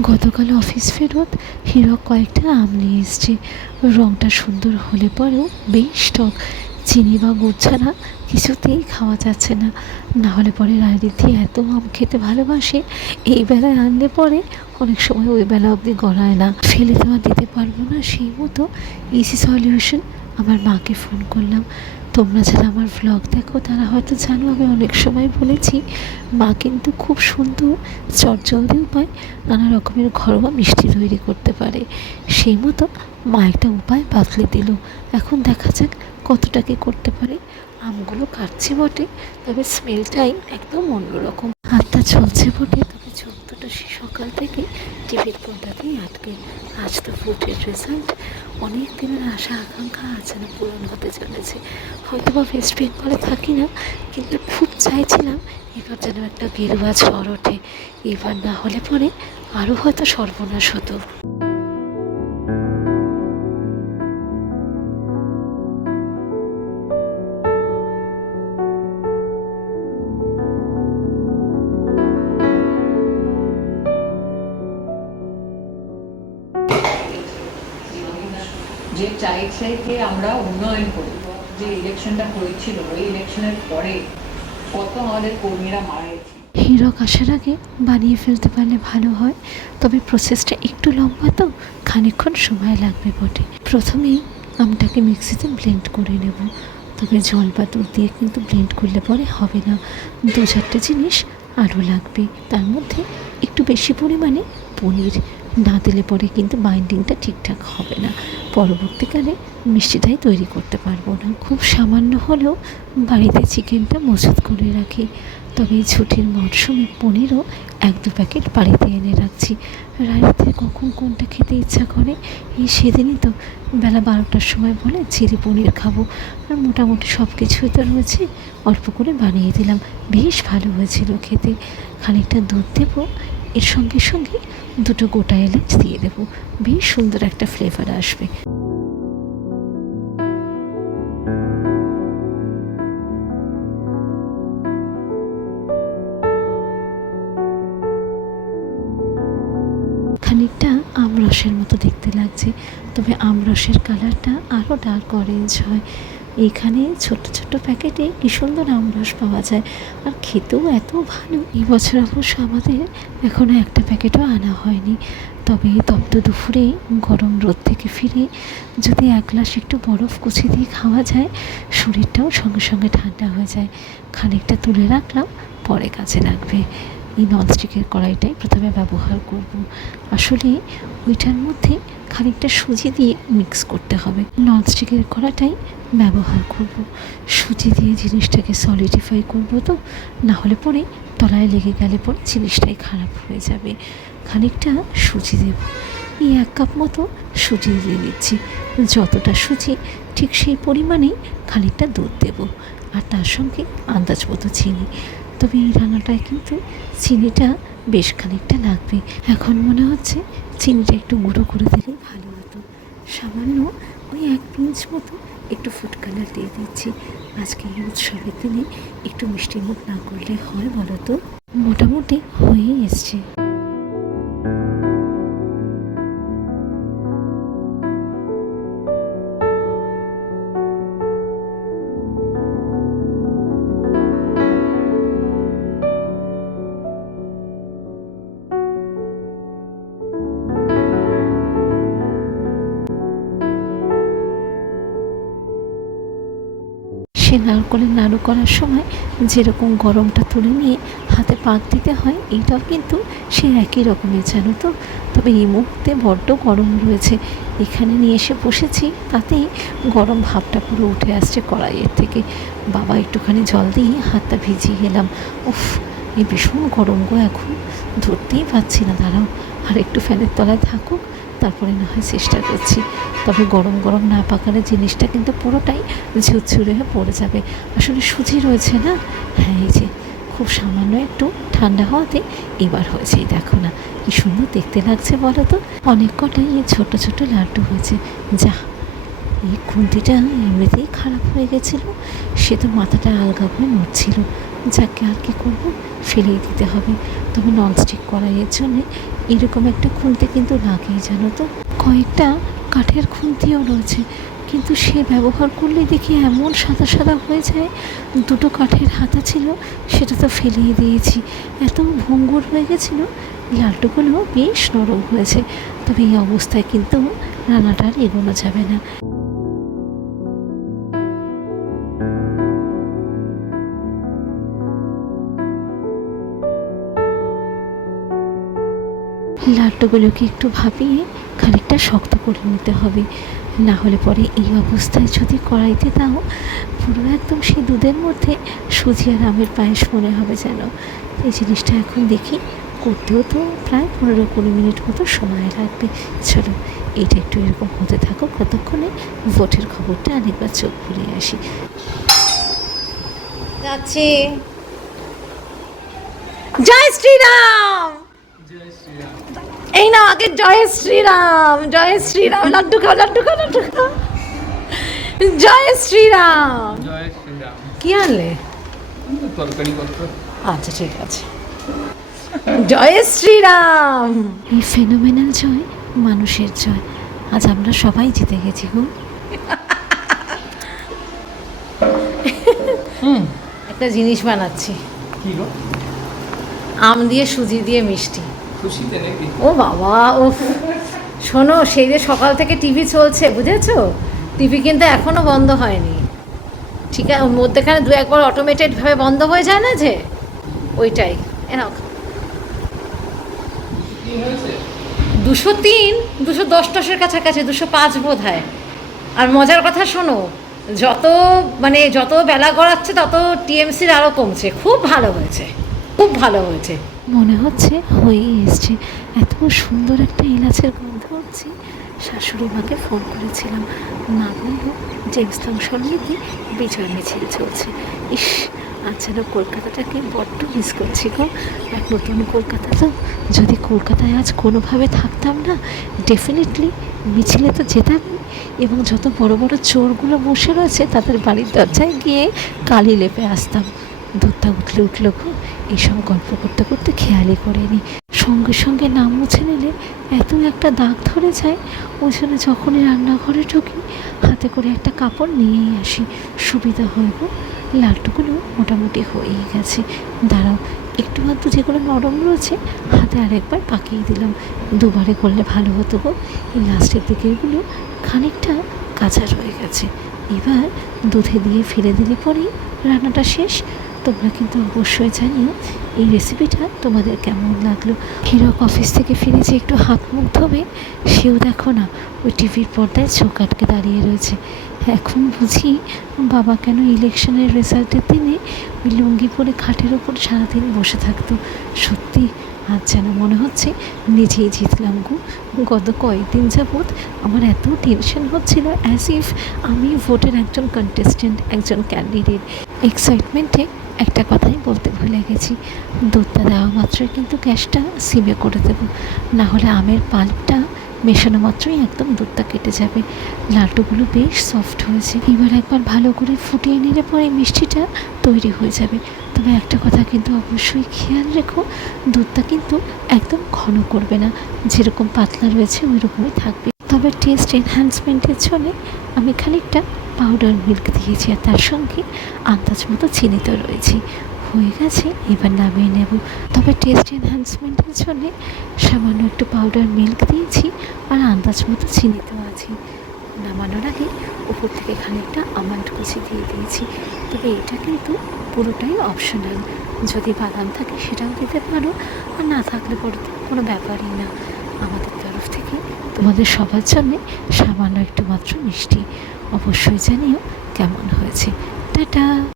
গতকাল অফিস ফেরত হীরক কয়েকটা আম নিয়ে এসছে। রঙটা সুন্দর হলে পরেও বেশ টক। চিনি বা গুড় ছাড়া কিছুতেই খাওয়া যাচ্ছে না। না হলে পরে রায়দিদি এত আম খেতে ভালোবাসে, এই বেলায় আনলে পরে অনেক সময় ওই বেলা অবধি গড়ায় না, ফেলে দেওয়া দিতে পারবো না। সেই মতো ইজি সলিউশন আমার মাকে ফোন করলাম। তোমরা যারা আমার ভ্লগ দেখো তারা হয়তো জানো, আমি অনেক সময় বলেছি মা কিন্তু খুব সুন্দর চটজলদি উপায় নানা রকমের ঘরোয়া মিষ্টি তৈরি করতে পারে। সেই মতো মা একটা উপায় বাতলে দিল। এখন দেখা যাক কতটা কী করতে পারে। আমগুলো কাটছি বটে, তবে স্মেলটাই একদম অন্যরকম। হাতটা চলছে বটে, তবে যন্ত্রটা সে সকাল থেকে টিভির পর্দাতেই আটকে। আজ তো ফুটের রেজাল্ট। অনেক দিনের আশা আকাঙ্ক্ষা আছে না পূরণ হতে চলেছে। হয়তো বা ওয়েস্ট বেঙ্গলে থাকি না, কিন্তু খুব চাইছিলাম এবার যেন একটা গেরুয়া ঝড় ওঠে। এবার না হলে পরে আরও হয়তো সর্বনাশ হতো। যে চাইছে যে আমরা উন্নয়ন করি। যে ইলেকশনটা হয়েছিল, ওই ইলেকশনের পরে কত আমাদের কর্মীরা মারা গেছে। হীরক আসার আগে বানিয়ে ফেলতে পারলে ভালো হয়, তবে প্রসেসটা একটু লম্বা তো খানিকক্ষণ সময় লাগবে বটে। প্রথমেই আমটাকে মিক্সিতে ব্লেন্ড করে নেব, তবে জল বা দুধ দিয়ে কিন্তু ব্লেন্ড করলে পরে হবে না। 2-4টে জিনিস আরও লাগবে। তার মধ্যে একটু বেশি পরিমাণে পনির না দিলে পরে কিন্তু বাইন্ডিংটা ঠিকঠাক হবে না। পরবর্তীকালে মিষ্টিটাই তৈরি করতে পারবো না। খুব সামান্য হলেও বাড়িতে চিকেনটা মজুত করে রাখি, তবে এই ছুটির মরশুমে পনিরও 1-2 প্যাকেট বাড়িতে এনে রাখছি। রাতে কখন কোনটা খেতে ইচ্ছা করে, এই সেদিনই তো বেলা 12টার সময় বলে চিলি পনির খাবো। আর মোটামুটি সব কিছুই তো রয়েছে, অল্প করে বানিয়ে দিলাম। বেশ ভালো হয়েছিল খেতে। খানিকটা দুধ দেবো, এর সঙ্গে সঙ্গে 2টো গোটা এলাচ দিয়ে দেবো। বেশ সুন্দর একটা ফ্লেভার আসবে। খানিকটা আমরসের মতো দেখতে লাগছে, তবে আমরসের কালারটা আরও ডার্ক অরেঞ্জ হয়। এইখানে ছোট্ট ছোট্ট প্যাকেটে কী সুন্দর আমরস পাওয়া যায়, আর খেতেও এত ভালো। এই বছর অবশ্য আমাদের এখনও একটা প্যাকেটও আনা হয়নি। তবে এই তপ্ত দুপুরে গরম রোদ থেকে ফিরে যদি 1 গ্লাস একটু বরফ কুচি দিয়ে খাওয়া যায়, শরীরটাও সঙ্গে সঙ্গে ঠান্ডা হয়ে যায়। খানিকটা তুলে রাখলাম, পরে কাজে লাগবে। এই ননস্টিকের কড়াইটাই প্রথমে ব্যবহার করব। আসলে ওইটার মধ্যে খানিকটা সুজি দিয়ে মিক্স করতে হবে। ননস্টিকের কড়াটাই ব্যবহার করব। সুজি দিয়ে জিনিসটাকে সলিডিফাই করব, তো না হলে পরে তলায় লেগে গেলে পরে জিনিসটাই খারাপ হয়ে যাবে। খানিকটা সুজি দেব। এই 1 কাপ মতো সুজি দিয়ে দিচ্ছি। যতটা সুজি ঠিক সেই পরিমাণেই খানিকটা দুধ দেব, আর তার সঙ্গে আন্দাজ মতো চিনি। তবে এই রান্নাটায় কিন্তু চিনিটা বেশ খানিকটা লাগবে। এখন মনে হচ্ছে চিনিটা একটু গুঁড়ো করে দিলেই ভালো হতো। সামান্য ওই 1 পিঞ্চ মতো একটু ফুড কালার দিয়ে দিচ্ছি। আজকে এই উৎসবের দিনে একটু মিষ্টি মুখ না করলে হয় বলো তো? মোটামুটি হয়েই এসছে। সে নারকলের নাড়ু করার সময় যেরকম গরমটা তুলে নিয়ে হাতে পাক দিতে হয়, এইটাও কিন্তু সে একই রকমের, জানো তো। তবে এই মুহূর্তে বড্ড গরম রয়েছে। এখানে নিয়ে এসে বসেছি, তাতেই গরম ভাবটা পুরো উঠে আসছে কড়াইয়ের থেকে। বাবা একটুখানি জল দিয়ে হাতটা ভিজিয়ে গেলাম। উফ, এই ভীষণ গরম গো, এখন ধরতেই পারছি না। দাঁড়াও, আর একটু ফ্যানের তলায় থাকুক, তারপরে না হয় চেষ্টা করছি। তবে গরম গরম না পাকালে জিনিসটা কিন্তু পুরোটাই ঝুরঝুরে হয়ে পড়ে যাবে। আসলে সুজি রয়েছে না। হ্যাঁ, এই যে খুব সামান্য একটু ঠান্ডা হওয়াতে এবার হয়েছে। এই দেখো না কি সুন্দর দেখতে লাগছে বলো তো। অনেক কটাই এই ছোটো ছোটো লাড্ডু হয়েছে। যা, এই খুন্তিটা এমনিতেই খারাপ হয়ে গেছিলো, সে তো মাথাটা আলগা করে নড়ছিল। যাকে আর কী করবো, ফেলেই দিতে হবে। তবে ননস্টিক কড়াইয়ের জন্য এরকম একটা খুন্তি কিন্তু লাগেই, জানো তো। কয়েকটা কাঠের খুন্তিও রয়েছে, কিন্তু সে ব্যবহার করলে দেখি এমন সাদা সাদা হয়ে যায়। দুটো কাঠের হাতা ছিল, সেটা তো ফেলেই দিয়েছি। এত ভঙ্গুর হয়ে গেছিলো। লাড্ডুগুলো বেশ নরম হয়েছে, তবে এই অবস্থায় কিন্তু রান্নাটা আর এগোনো যাবে না। লাড্ডুগুলোকে একটু ভাপিয়ে খানিকটা শক্ত করে নিতে হবে, না হলে পরে এই অবস্থায় যদি কড়াইতে দাও, পুরো একদম সেই দুধের মধ্যে সুজি আর আমের পায়েস মনে হবে যেন। এই জিনিসটা এখন দেখি করতেও তো প্রায় 15-20 মিনিট মতো সময় লাগবে। চলো এটা একটু এরকম হতে থাকো, কতক্ষণে ভোটের খবরটা আরেকবার চোখ ঘুরিয়ে আসি। যাচ্ছি। জয় শ্রীরাম। এই না আগে জয় শ্রীরাম, জয় শ্রীরাম। লাড্ডু খাও, লাড্ডু খাও, লাড্ডু খাও। জয় শ্রীরাম। জয় শ্রীরাম। কি আনলে? তরকারি পত্র। আচ্ছা ঠিক আছে। জয় শ্রীরাম। এই ফেনোমেনাল জয় মানুষের জয়। আজ আমরা সবাই জিতে গেছি গো। একটা জিনিস বানাচ্ছি, কি গো? আম দিয়ে সুজি দিয়ে মিষ্টি। খুশিতে নাকি? ও বাবা, ও শোনো, সেই যে সকাল থেকে টিভি চলছে, বুঝেছো? টিভি কিন্তু এখনো বন্ধ হয়নি, ঠিক আছে? ওর মধ্যেখানে দু একবার অটোমেটেডভাবে বন্ধ হয়ে যায় না যে, ওইটাই। এনাও কি হয়েছে? 203, 210 কাছাকাছি, 205 বোধ হয়। আর মজার কথা শোনো, যত বেলা গড়াচ্ছে তত টিএমসির আরও কমছে। খুব ভালো হয়েছে, খুব ভালো হয়েছে। মনে হচ্ছে হয়েই এসছে। এত সুন্দর একটা এলাচের গন্ধ হচ্ছে। শাশুড়ি মাকে ফোন করেছিলাম, না বলল জেমস ফাংশনিতে বিজয় মিছিল চলছে। ইস, আজ যেন কলকাতাটাকে বড্ড মিস করছি গো। এক নতুন কলকাতা তো। যদি কলকাতায় আজ কোনোভাবে থাকতাম না, ডেফিনেটলি মিছিলে তো যেতামই, এবং যত বড় বড় চোরগুলো বসে রয়েছে তাদের বাড়ির দরজায় গিয়ে কালি লেপে আসতাম। দুধটা উঠলো গো। এইসব গল্প করতে করতে খেয়ালই করিনি, সঙ্গে সঙ্গে নাম মুছে নিলে এত একটা দাগ ধরে যায়। ওই জন্য যখনই রান্নাঘরে ঢুকি হাতে করে একটা কাপড় নিয়েই আসি, সুবিধা হয় গো। লাড্ডুগুলো মোটামুটি হয়েই গেছে। দাঁড়াও, একটু আধটু যেগুলো নরম রয়েছে হাতে আরেকবার পাকিয়ে দিলাম। দুবারে করলে ভালো হতো গো। এই লাস্টের দিকেরগুলো খানিকটা কাঁচা রয়ে গেছে। এবার দুধে দিয়ে ফেলে দিলে পরেই রান্নাটা শেষ। তোমরা কিন্তু অবশ্যই জানিও এই রেসিপিটা তোমাদের কেমন লাগলো। হিরক অফিস থেকে ফিরেছে, একটু হাত মুখ ধোবে, সেও দেখো না ওই টিভির পর্দায় চোখ আটকে দাঁড়িয়ে রয়েছে। এখন বুঝি বাবা কেন ইলেকশনের রেজাল্টের দিনে ওই লুঙ্গি পরে খাটের ওপর সারাদিন বসে থাকতো। সত্যি আজ যেন মনে হচ্ছে নিজেই জিতলাম গো। গত কয়েকদিন যাবৎ আমার এত টেনশন হচ্ছিল, অ্যাজ ইফ আমি ভোটের একজন কন্টেস্টেন্ট, একজন ক্যান্ডিডেট। এক্সাইটমেন্টে একটা কথাই বলতে ভুলে গেছি, দুধটা দেওয়া মাত্রই কিন্তু গ্যাসটা সিমে করে দেবো, না হলে আমের পাল্পটা মেশানো মাত্রই একদম দুধটা কেটে যাবে। লাড্ডুগুলো বেশ সফট হয়েছে। এবার একবার ভালো করে ফুটিয়ে নিলে পরে মিষ্টিটা তৈরি হয়ে যাবে। তবে একটা কথা কিন্তু অবশ্যই খেয়াল রেখো, দুধটা কিন্তু একদম ঘন করবে না, যেরকম পাতলা রয়েছে ওই রকমই থাকবে। তবে টেস্ট এনহ্যান্সমেন্টের জন্য আমি খানিকটা পাউডার মিল্ক দিয়েছি, আর তার সঙ্গে আন্দাজ মতো চিনি তো রয়েছে। হয়ে গেছে, এবার নামিয়ে নেব। তবে টেস্ট এনহ্যান্সমেন্টের জন্যে সামান্য একটু পাউডার মিল্ক দিয়েছি, আর আন্দাজ মতো চিনি তো আছে। নামানোর আগে উপর থেকে খানিকটা আমন্ড কুচি দিয়ে দিয়েছি। তবে এটা কিন্তু পুরোটাই অপশনাল, যদি বাদাম থাকে সেটাও দিতে পারো, আর না থাকলে পরে তো কোনো ব্যাপারই না। আমাদের তরফ থেকে তোমাদের সবার জন্যে সামান্য একটু মাত্র মিষ্টি। অবশ্যই জানিও কেমন হয়েছে। টাটা।